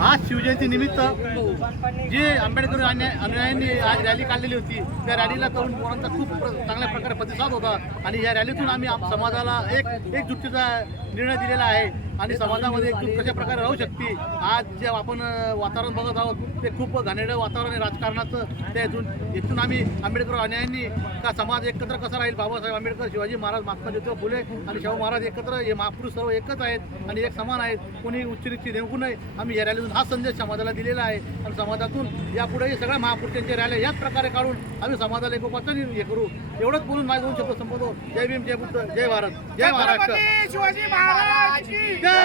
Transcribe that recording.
आज शिवजयंती निमित्त जे आंबेडकर अनुयायांनी आज रॅली काढलेली होती त्या रॅलीला तरुण पोरांचा खूप चांगल्या प्रकारे प्रतिसाद होता. आणि या रॅलीतून आम्ही समाजाला एक एकजुटीचा निर्णय दिलेला आहे. आणि समाजामध्ये एकजूट कशा प्रकारे राहू शकते. आज जे आपण वातावरण बघत आहोत ते खूप घाणेरडं वातावरण आहे राजकारणाचं. त्या इथून इथून आम्ही आंबेडकर अन्यायांनी का समाज एकत्र कसा राहील? बाबासाहेब आंबेडकर शिवाजी महाराज महात्मा ज्योतिबा फुले आणि शाहू महाराज एकत्र हे महापुरुष सर्व एकच आहेत आणि एक समान आहेत. कोणी उच्च नेमकू नये आम्ही या रॅलीतून हा संदेश समाजाला दिलेला आहे. आणि समाजातून यापुढेही सगळ्या महापुरुषांच्या रॅल्या याच प्रकारे काढून आम्ही समाजाला एकोपाचा हे करू. एवढंच बोलून माझे दोन शब्द संपवतो हो. जय भीम जय बुद्ध जय भारत. जय महाराष्ट्र. शिवाजी महाराज! Ski!